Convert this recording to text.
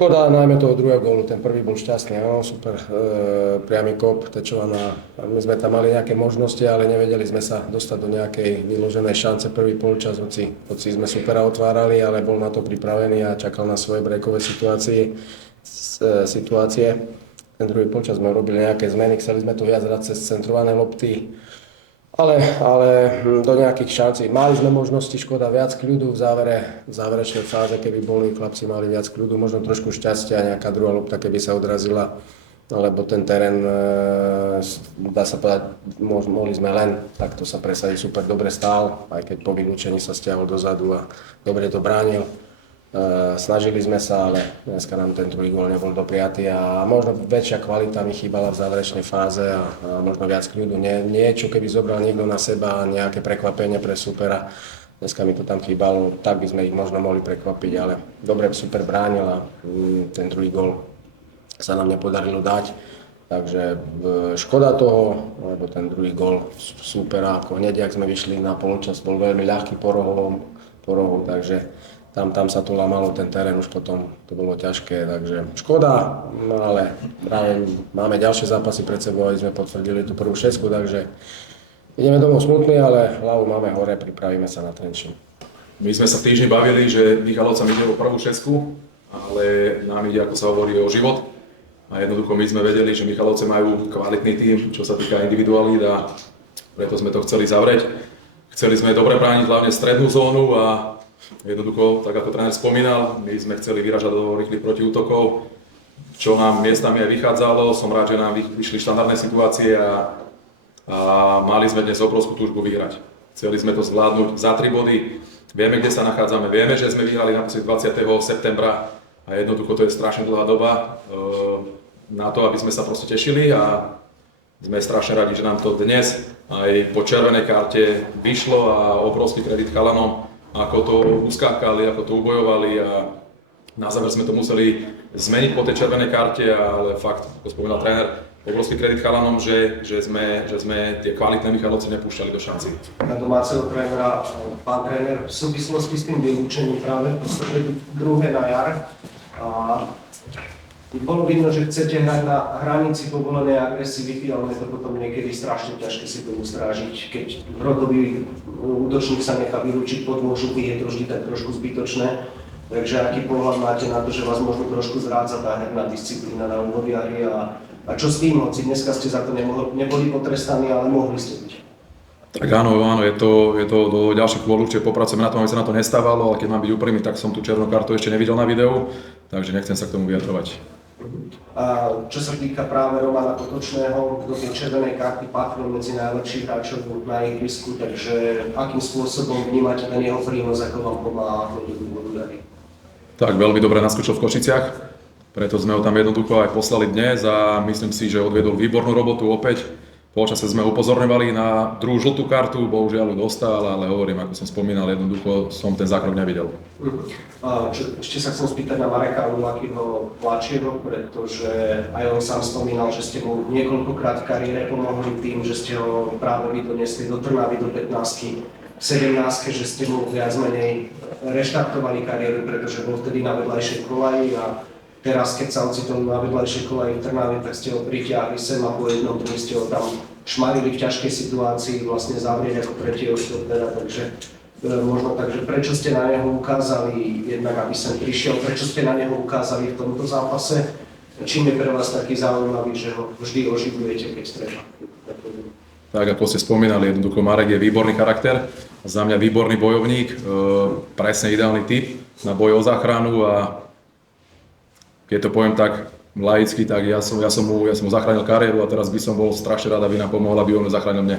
škoda najmä toho druhého gólu, ten prvý bol šťastný, áno, super, priamy kop, Tečovaná. My sme tam mali nejaké možnosti, ale nevedeli sme sa dostať do nejakej vyloženej šance prvý polčas, hoci sme supera otvárali, ale bol na to pripravený a čakal na svoje breakové situácie. Ten druhý polčas sme robili nejaké zmeny, chceli sme to viac hrať cez centrované lopty, ale do nejakých šancí. Mali sme možnosti, škoda viac kľudu v záverečnej fáze, keby boli chlapci mali viac kľudu, možno trošku šťastia, nejaká druhá lopta, keby sa odrazila, lebo ten terén, dá sa povedať, mohli sme len takto sa presadiť, super dobre stál, aj keď po vylúčení sa stiahol dozadu a dobre to bránil. Snažili sme sa, ale dneska nám ten druhý gól nebol dopriatý a možno väčšia kvalita mi chýbala v záverečnej fáze a možno viac kľudu. Niečo, keby zobral niekto na seba, nejaké prekvapenie pre supera. Dneska mi to tam chýbalo, tak by sme ich možno mohli prekvapiť, ale dobre super bránil a ten druhý gól sa nám nepodarilo dať. Takže škoda toho, lebo ten druhý gól supera, ako hneď, jak sme vyšli na polčas, bol veľmi ľahký po rohu, takže tam sa tu lámalo ten terén, už potom to bolo ťažké, takže škoda, ale práve máme ďalšie zápasy pred sebou, aby sme potvrdili tú prvú šesku, takže ideme domov smutní, ale hlavu máme hore, pripravíme sa na Trenčín. My sme sa v týždni bavili, že Michalovcam ide o prvú šesku, ale nám ide, ako sa hovorí, o život. A jednoducho my sme vedeli, že Michalovce majú kvalitný tím, čo sa týka individualít a preto sme to chceli zavrieť. Chceli sme dobre brániť hlavne strednú zónu a jednoducho, tak ako tréner spomínal, my sme chceli vyražať do rýchlych protiútokov, čo nám miestami aj vychádzalo. Som rád, že nám vyšli štandardné situácie a mali sme dnes obrovskú túžbu vyhrať. Chceli sme to zvládnuť za 3 body. Vieme, kde sa nachádzame, vieme, že sme vyhrali naposledy 20. septembra a jednoducho to je strašne dlhá doba na to, aby sme sa proste tešili a sme strašne radi, že nám to dnes aj po červenej karte vyšlo a obrovský kredit chalanom, ako to uskákali, ako to ubojovali a na záver sme to museli zmeniť po tej červenej karte, ale fakt, ako spomínal tréner, obrovský kredit chalanom, že sme tie kvalitné Michalovce nepúšťali do šanci. Na domáceho trénera, pán tréner, v súvislosti s tým vylúčením práve posledné druhé na jar, bolo vidno, že chcete hrať na hranici povolenej agresivity, ale je to potom niekedy strašne ťažké si to ustrážiť. Keď rodový útočník sa nechá vylúčiť po 2 žltých, je to vždy tak trošku zbytočné. Takže aký pohľad máte na to, že vás možno trošku zrádza tá herná disciplína na úvodiari a čo s tým, hoci dneska ste za to neboli potrestaní, ale mohli ste byť? Tak áno, je to do ďalších kôl určite popracujeme na tom, aby sa na to nestávalo, ale keď mám byť úprimný, tak som tú červenú kartu ešte nevidel na videu, takže nechcem sa k tomu vyjadrovať. A čo sa týka práve Romana Potočného, do tej červenej karty patril medzi najlepších hráčov na ihrisku, takže akým spôsobom vnímate ten jeho prínos, ako vám pomáha v úvodari? Tak, veľmi dobre naskočil v Košiciach, preto sme ho tam jednoducho aj poslali dnes a myslím si, že odviedol výbornú robotu opäť. Po čase sme upozorňovali na druhú žltú kartu, bohužiaľ ju dostal, ale hovorím, ako som spomínal, jednoducho som ten zákrok nevidel. Ešte sa chcem spýtať na Mareka Ulakyho mladšieho, pretože aj on sám spomínal, že ste mu niekoľkokrát v kariére pomohli tým, že ste ho práve vy donesli do Trnavy do 15, 17, že ste mu viac menej reštartovali kariéru, pretože bol vtedy na vedľajšej kolaji a teraz, keď sa ocitol na vedľajšej kolaji v Trnave, tak ste ho pritiahli sem a po jednom dni ste ho tam šmarili v ťažkej situácii, vlastne zavrieť ako tretieho štopera, takže možno takže prečo ste na neho ukázali, jednak aby sem prišiel, prečo ste na neho ukázali v tomto zápase, čím je pre vás taký zaujímavý, že ho vždy oživujete, keď treba? Tak ako ste spomínali, jednoducho Marek je výborný charakter, za mňa výborný bojovník, presne ideálny typ na boj o záchranu a keď to poviem tak laicky, tak ja som mu zachránil kariéru a teraz by som bol strašne rád, aby nám pomohol, aby on zachránil mne.